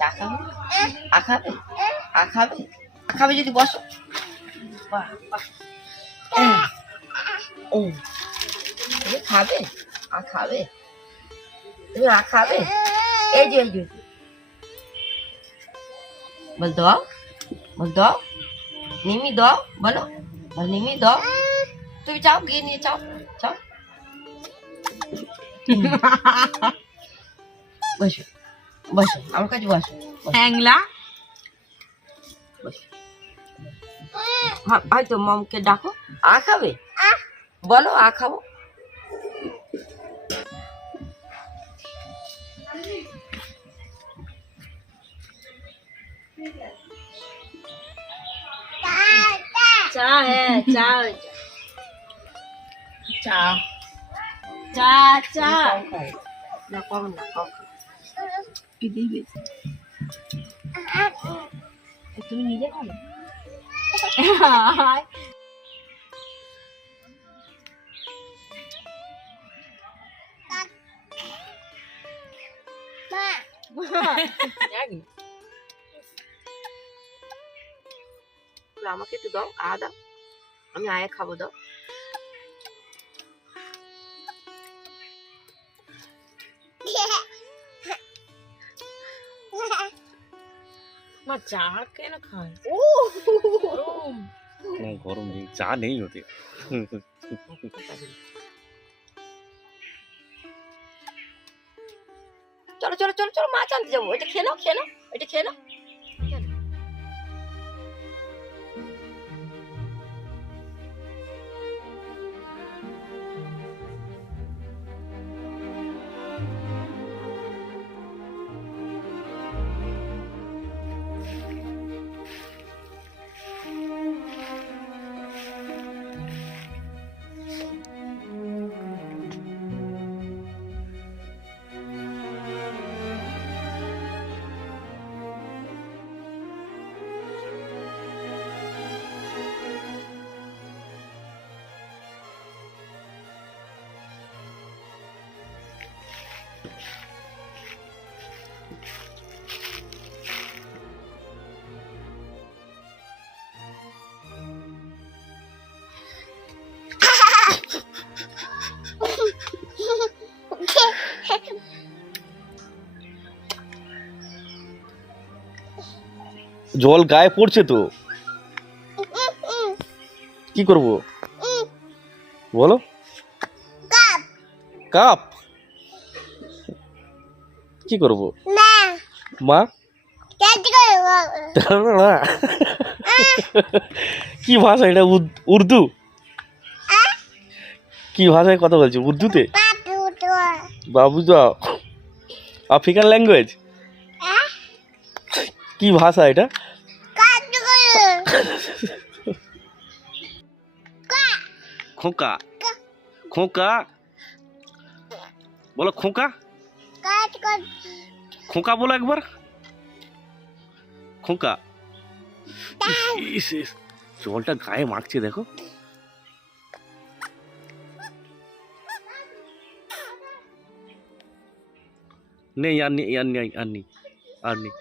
চা খাবে? খাবে? খাবে? খাবে যদি বসো। বাহ বাহ। তুমি খাবে? খাবে? তুমি খাবে? এই যে বল দাও, বল দাও, নিমি দাও, বলো বল নিমি দাও। তুমি চাও, গিয়ে নিয়ে চাও, চাও। বসো বসো, আমার কাছে বসো। হ্যাংলা হয়তো মমকে ডাকো। খাবে? বলো খাবো। চা হ্যাঁ চা চা চা চা না, কম না, কম তুমি নিজে খাবে? আমাকে একটু দাও, দাও, আমি আয়া খাবো, দাও। মা চা কেন খায়? গরম নেই, চা নেই ওতে। চলো চলো চলো চলো, মাছ আনতে যাবো। এটা খেলো খেলো, এটা খেলো। জল গায়ে পড়ছে তো, কি করব বলো? কাপ কি করব মা? কি ভাষা এটা? উর্দু? কি ভাষায় কথা বলছো? উর্দুতে? বাবু দাও, আফ্রিকান ল্যাঙ্গুয়েজ? কি ভাষা এটা? খোকা, খোকা বলো, খোকা, খোকা বলো একবার, খোকা। জলটা গায়ে মাখছে দেখো। নেই আর নেই আর নেই আর নেই আর নেই।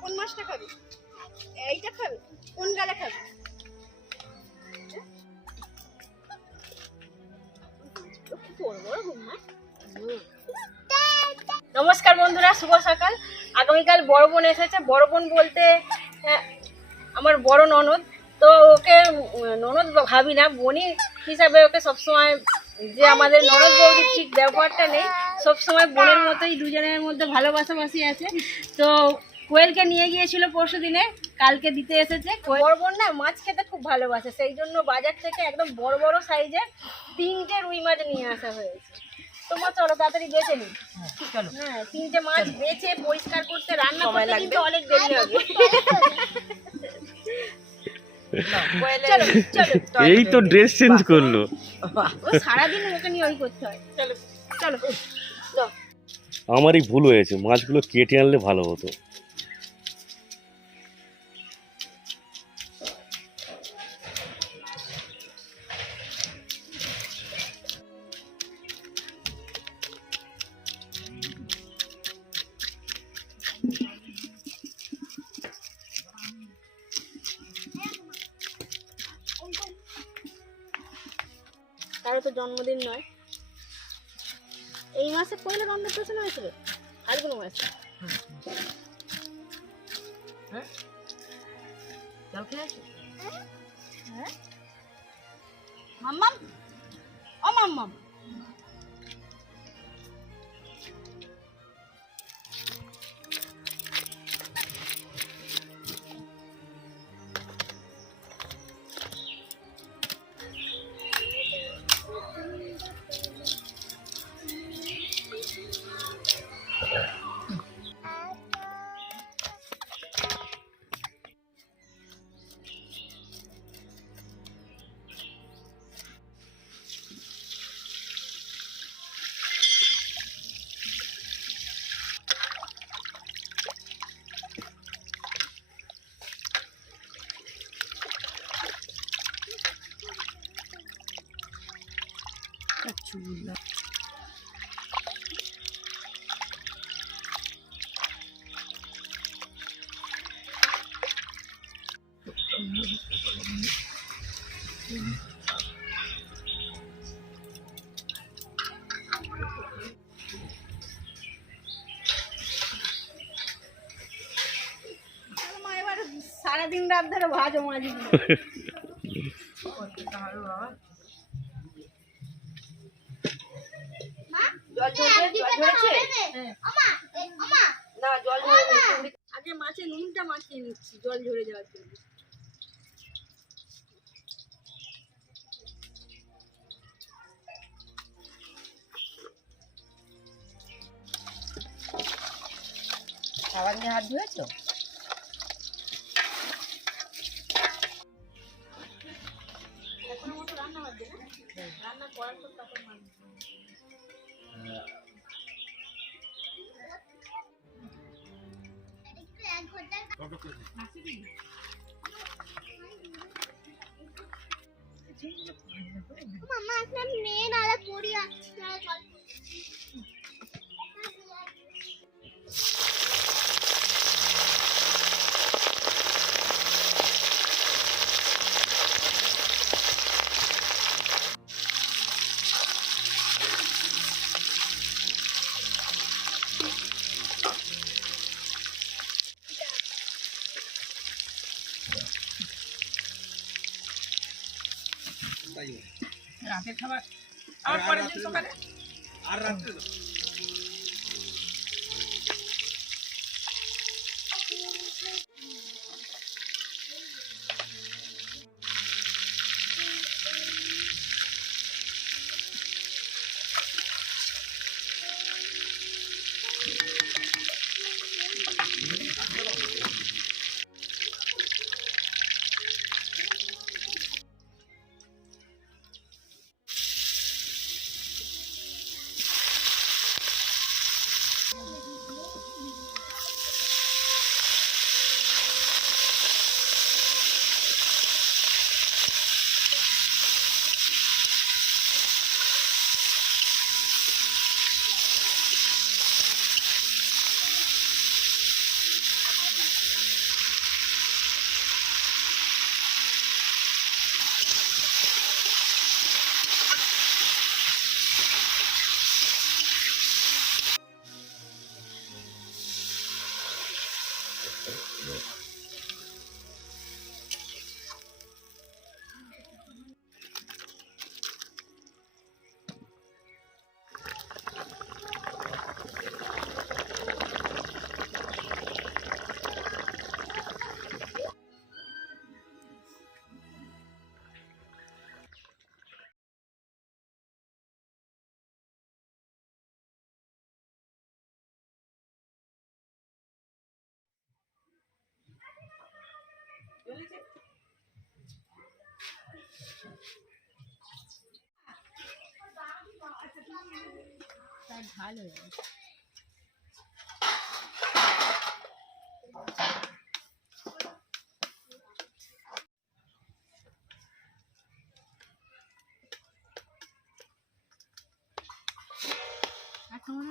কোন মাছটা খাবে? এইটা খাবে? কোন গালে খাবে? নমস্কার বন্ধুরা, শুভ সকাল। আগামীকাল বড় বোন এসেছে। বড় বোন বলতে আমার বড় ননদ। তো ওকে ননদ ভাবি না, বোনই হিসাবে ওকে সবসময়, যে আমাদের ননদ বৌদির ঠিক ব্যবহারটা নেই, সবসময় বোনের মতোই দুজনের মধ্যে ভালোবাসাবাসি আছে। তো কোয়েলকে নিয়ে গিয়েছিল পরশু দিনে, কালকে দিতে এসেছে। বড় বোন না মাছ খেতে খুব ভালোবাসে, সেই জন্য বাজার থেকে একদম বড় বড় সাইজের 3টে রুই মাছ নিয়ে আসা হয়েছে। তোমার চলো তাড়াতাড়ি বেছে নি। হ্যাঁ, 3টে মাছ বেছে পরিষ্কার করতে, রান্না করতে কিন্তু অনেক দেরি হবে। চলো চলো, এই তো ড্রেস চেঞ্জ করলো। ও সারাদিন ওকে নিয়ে ওই করতে হয়। চলো চলো। আমারই ভুল হয়েছে, মাছগুলো কেটে আনলে ভালো হতো। কারো তো জন্মদিন নয়। এই মাসে পয়লা অন্নপ্রাশন হয়েছিল, ফাল্গুন মাসে। হ্যাঁ জল খেয়েছো? হ্যাঁ মাম্মাম, ও মাম্মাম, মা এবার সারাদিন রাত ধরে ভাজো মাঝি। জল ঝরেছে? না জল ঝরেছে। আগে মাছে নুনটা মাখিয়ে নিচ্ছি জল ঝরে যাওয়ার জন্য। সাবান দিয়ে হাত ধুয়েছো? এখনো মতো রান্না হবে না, রান্না করার পর তখন মাখবো। মামা আপনার মেয়ে নালা পড়ি আছে না জল রাতের খাবার আবার পরের দিন সকালে। আর রাত্রে তাই ঢাল হয়ে যায়। এখন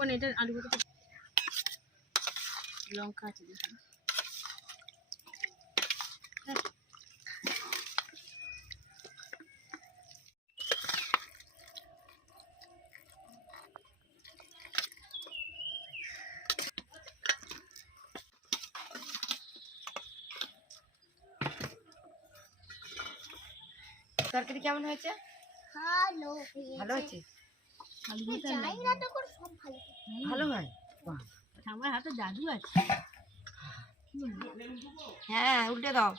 ও না, এটা আলু কত লঙ্কা আছে দেখুন। তরকারি কেমন হয়েছে? ভালো ভালো হয়েছে? যাই রান্না করো সব ভালো ভালো হয়। বাহ, আমার হাতে জাদু আছে। হ্যাঁ উল্টে দাও।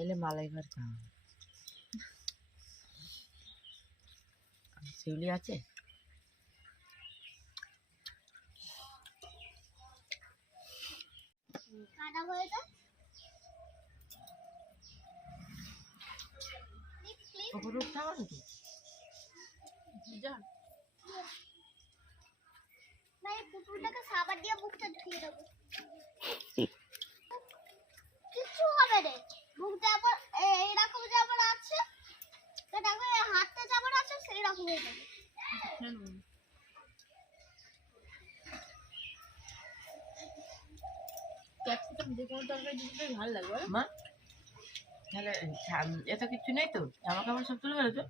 এলে মালাই ভাত খাও। শিউলি আছে? কাটা হয়ে যায় ওপরে উঠতে হবে নাকি? না এই পুতুলটাকে সাবান দিয়ে মুখটা ধুয়ে দেবো কিচ্ছু হবে রে মুখটা আবার এইরকম যেমন আছে দেখো এই হাতটা যেমন আছে সেই রকম হয়ে যাবে ক্যাপসিকাম যে কোনো তরকারি দিতে ভালো লাগবে। মা তাহলে এত কিছু নেই তো? জামা কাপড় সব তুলে ফেলেছো?